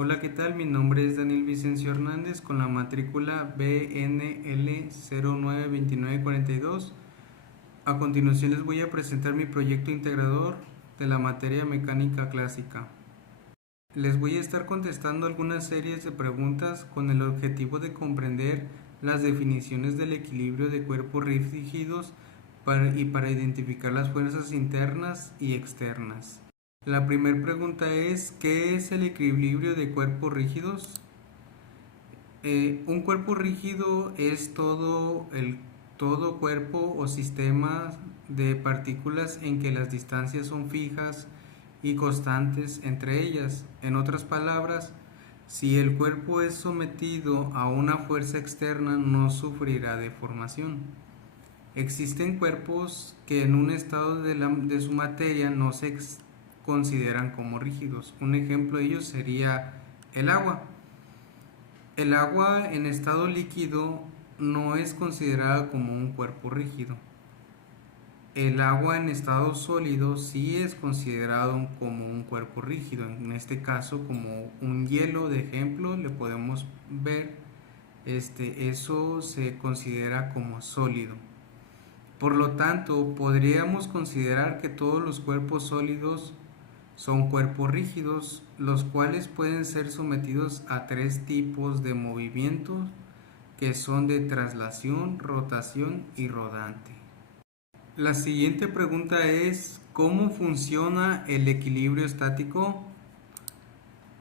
Hola, ¿qué tal? Mi nombre es Daniel Vicencio Hernández con la matrícula BNL 092942. A continuación les voy a presentar mi proyecto integrador de la materia mecánica clásica. Les voy a estar contestando algunas series de preguntas con el objetivo de comprender las definiciones del equilibrio de cuerpos rígidos y para identificar las fuerzas internas y externas. La primera pregunta es, ¿qué es el equilibrio de cuerpos rígidos? Un cuerpo rígido es todo cuerpo o sistema de partículas en que las distancias son fijas y constantes entre ellas. En otras palabras, si el cuerpo es sometido a una fuerza externa, no sufrirá deformación. Existen cuerpos que en un estado de su materia no se consideran como rígidos. Un ejemplo de ellos sería el agua. El agua en estado líquido no es considerada como un cuerpo rígido. El agua en estado sólido sí es considerado como un cuerpo rígido. En este caso, como un hielo de ejemplo, le podemos ver, eso se considera como sólido. Por lo tanto, podríamos considerar que todos los cuerpos sólidos son cuerpos rígidos, los cuales pueden ser sometidos a tres tipos de movimientos que son de traslación, rotación y rodante. La siguiente pregunta es, ¿cómo funciona el equilibrio estático?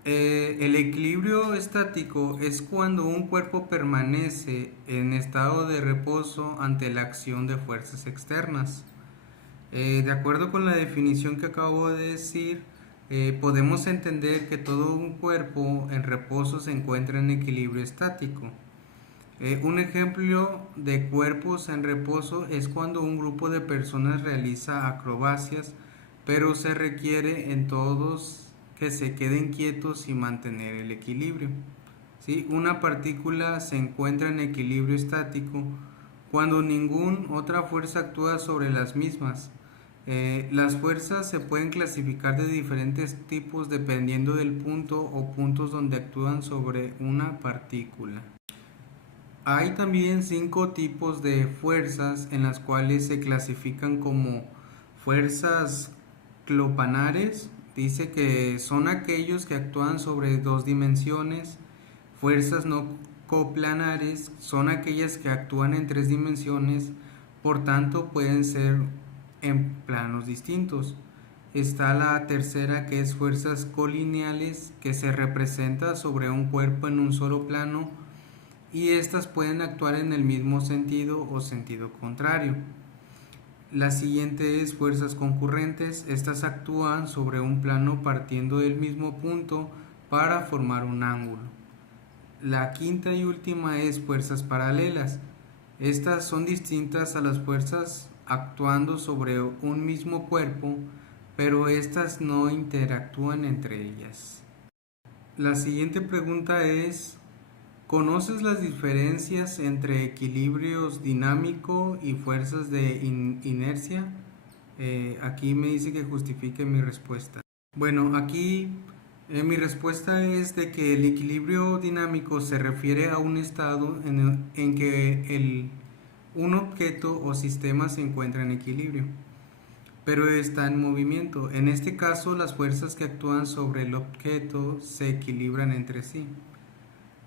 El equilibrio estático es cuando un cuerpo permanece en estado de reposo ante la acción de fuerzas externas. De acuerdo con la definición que acabo de decir, podemos entender que todo un cuerpo en reposo se encuentra en equilibrio estático. Un ejemplo de cuerpos en reposo es cuando un grupo de personas realiza acrobacias, pero se requiere en todos que se queden quietos y mantener el equilibrio. ¿Sí? Una partícula se encuentra en equilibrio estático cuando ninguna otra fuerza actúa sobre las mismas. Las fuerzas se pueden clasificar de diferentes tipos dependiendo del punto o puntos donde actúan sobre una partícula. Hay también 5 tipos de fuerzas en las cuales se clasifican como fuerzas clopanares. Dice que son aquellos que actúan sobre dos dimensiones. Fuerzas no coplanares son aquellas que actúan en tres dimensiones, por tanto pueden ser en planos distintos. Está la tercera, que es fuerzas colineales, que se representa sobre un cuerpo en un solo plano, y estas pueden actuar en el mismo sentido o sentido contrario. La siguiente es fuerzas concurrentes. Estas actúan sobre un plano partiendo del mismo punto para formar un ángulo. La quinta y última es fuerzas paralelas. Estas son distintas a las fuerzas actuando sobre un mismo cuerpo, pero estas no interactúan entre ellas. La siguiente pregunta es, ¿conoces las diferencias entre equilibrios dinámico y fuerzas de inercia? Aquí me dice que justifique mi respuesta. Bueno, aquí mi respuesta es de que el equilibrio dinámico se refiere a un estado en que un objeto o sistema se encuentra en equilibrio, pero está en movimiento. En este caso, las fuerzas que actúan sobre el objeto se equilibran entre sí,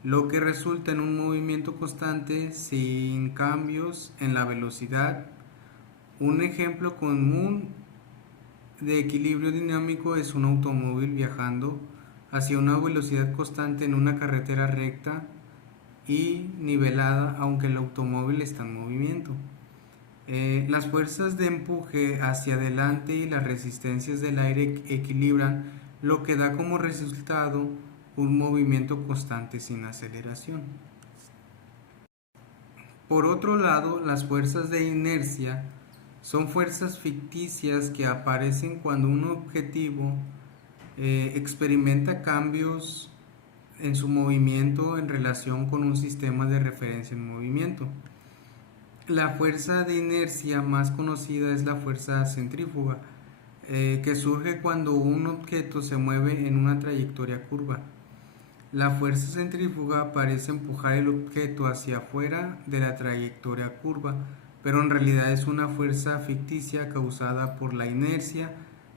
lo que resulta en un movimiento constante sin cambios en la velocidad. Un ejemplo común de equilibrio dinámico es un automóvil viajando hacia una velocidad constante en una carretera recta y nivelada, aunque el automóvil está en movimiento. Las fuerzas de empuje hacia adelante y las resistencias del aire equilibran, lo que da como resultado un movimiento constante sin aceleración. Por otro lado, las fuerzas de inercia son fuerzas ficticias que aparecen cuando un objetivo experimenta cambios en su movimiento en relación con un sistema de referencia en movimiento. La fuerza de inercia más conocida es la fuerza centrífuga, que surge cuando un objeto se mueve en una trayectoria curva. La fuerza centrífuga parece empujar el objeto hacia afuera de la trayectoria curva, pero en realidad es una fuerza ficticia causada por la inercia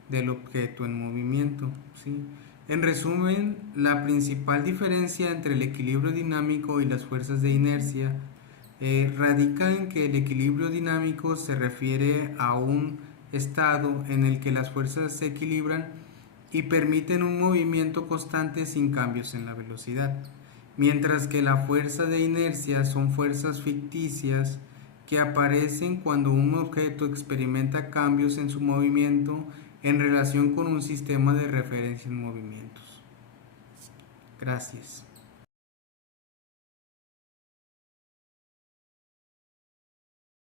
del objeto en movimiento, ¿sí? En resumen, la principal diferencia entre el equilibrio dinámico y las fuerzas de inercia radica en que el equilibrio dinámico se refiere a un estado en el que las fuerzas se equilibran y permiten un movimiento constante sin cambios en la velocidad, mientras que la fuerza de inercia son fuerzas ficticias que aparecen cuando un objeto experimenta cambios en su movimiento en relación con un sistema de referencia en movimientos. Gracias.